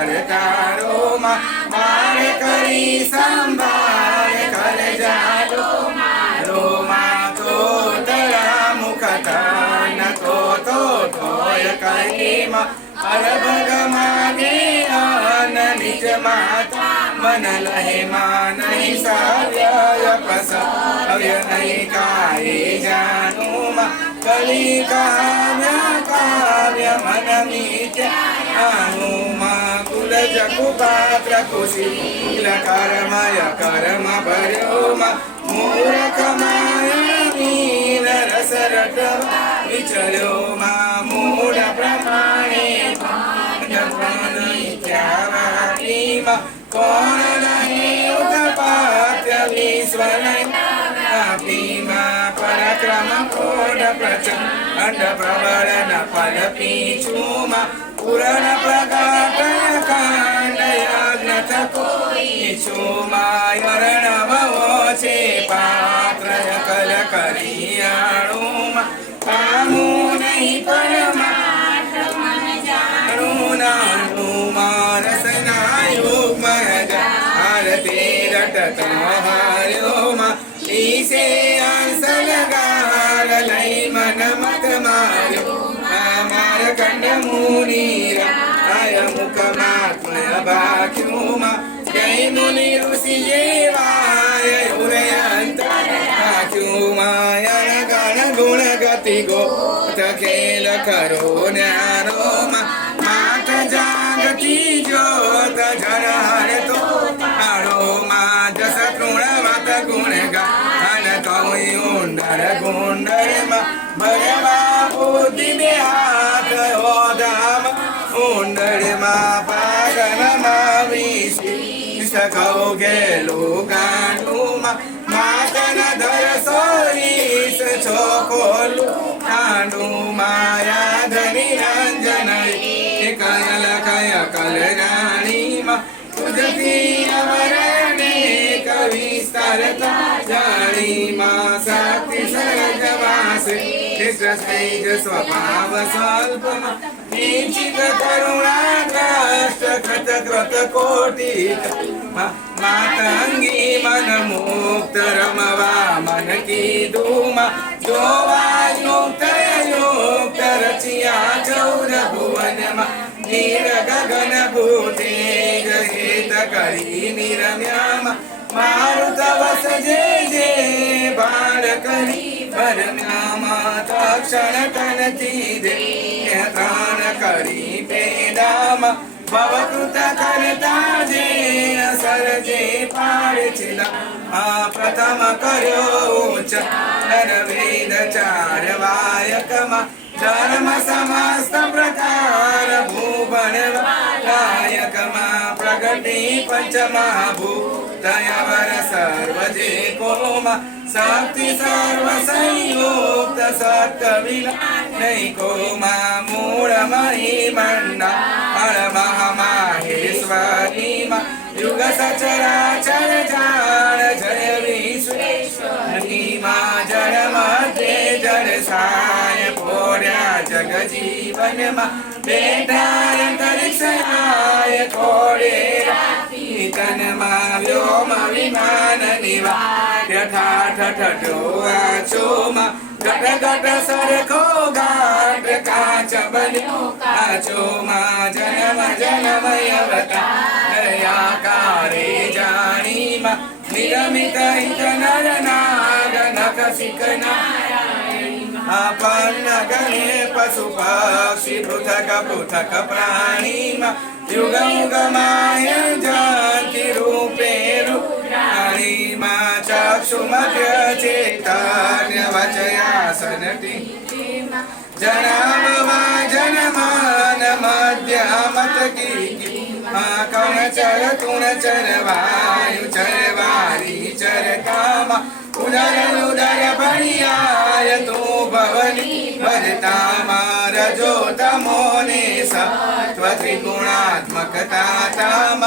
કરતારો માં બાળ કરી સંભાળ કર જાડો મારો માં તો તળા મુખ તન તો તોય કરી માં અરભગ માગે અન નિજ માતા મન લહે માં નહીં સાવ્ય પસવ્ય નહીં કાય જાનું માં કલી કાવ્ય મન મિત્યાનું માં કુલ જકુ પાત્ર કુશીલ કર્મય કર્મ ભર્યો માં મૂર્ખ માયા રસ રટવા વિચર્યો માં મૂળ પ્રમાણે કોણ રહે ઉત્પાત્ય વિશ્વ પરાક્રમ કોડ પ્રચંડ પ્રબળ ન ફલ પીછુમાં પૂરણ પ્રગાટય કાંડયાગ્ન થકોઈ છુમાં અર્ણવો છે પાત્ર કલ કરિયાણુમાં કામું નહીં પરમાર્થ મન જાણું નાનું મારસનાયુગ આરતી રટત હાર્યો માં ઈસે અંસલગાર લઈ મન મત માર્યો માર કંડ મુનિ આય મુખ માત્મય ભાખ્યું માં જય મુનિ ઋષિ જેવાય ઉરયંતર ભાખ્યું માયા ગણ ગુણ ગતિ ગોત ખેલ કરો ન્યારો માં માત જાગતી જ્યોત જળ હર તો આડો માં જસ તૃણ વાત ગુણ ગાન કવિ ઉંડર ગુંડર માં ભરવા બુદ્ધિ બે હાથ ઓધામ ઉંડર માં પાગન માં વિશી સખો ગેલું ગાંડું માં માતન ધર સોરીસ છોકોલું કાંડું માયા ધની રંજન કયલ કય કલ રાણી માં ઉદતી અમરને કવિસ્તારતા જાણી માં શક્તિ સહજ વાસે કૃષ્ણ સૈજ સ્વભાવ સ્વલ્પમાં કિંચિત કરુણા દ્રષ્ટ કૃત કૃત કોટિ માતંગી મન મુક્ત રમવા મન કીધું માં જોવા યુક્ત યુક્ત રચિયા ચૌર ભુવનમાં નીર ગગન ભૂતે ગહિત કરી નિરમ્યામાં મારુત વસ જે બાળ કરી પરમ્યામાં તક્ષણ તનથી દે ત્રણ કરી પેડામાં ભવકૃત કરતા જે અસર જે પાડે છેલા પ્રથમ કર્યો ઉચ્ચાર વેદ ચાર વાયકમાં ધર્મ સમસ્ત પ્રકાર ભૂભણ વાયકમાં પ્રગટી પંચમહાભૂતયવર સર્વ જે કોમાં શક્તિ સર્વ સંયુક્ત સત વિલય કોમાં મૂળ મહિમંડા મહામાહેશ્વરી માં યુગ સચરાચર જાણ જય વિશ્વેશ્વરી માં જળ મધ્ય જળ સાય પોર્યા જગ જીવન માં બેઠા અંતરિક્ષાય ખોડે તન માં વ્યોમ વિમાન નિવાર્ય ઠાઠ ઠઠો આછો માં ઘટ ઘટ સરખો ઘાટ કાચ બન્યો કાચો માં જન્મ અવતારયાકારે જાણી માં નિરમિત હિત નર નાગ નખ સિક નારાયણ ગણે પશુ પક્ષી પૃથક પૃથક પ્રાણી માં યુગ યુગ માય જાતિ રૂપે રૂપાણી માં ચક્ષુ મધ્ય ચેતન્ય વચયાસન જનાવવા જનમાન મધ્ય મત કી કણ ચર તુણ ચર વાયુ ચર વારી ચર કામ ઉદર ઉદર ભણિયાય તું ભવની ભરતા માર જો તમોને સત્વ ત્રિગુણાત્મકતા તામ